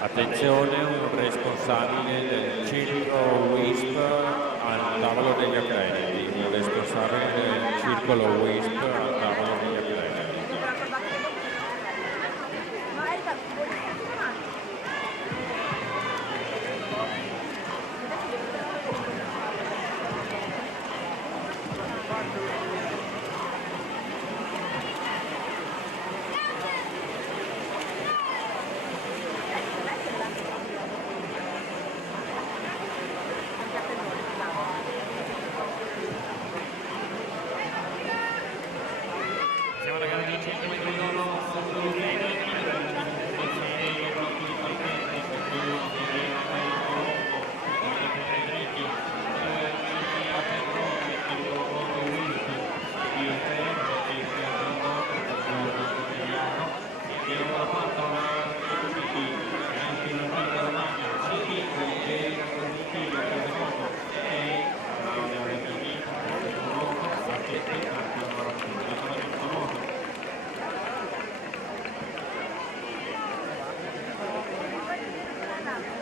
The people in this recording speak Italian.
Attenzione, un responsabile del centro WISP al tavolo degli accrediti, un responsabile del circolo WISP al tavolo degli accrediti. Siamo alla gara di 100 metri d'oro, Thank you.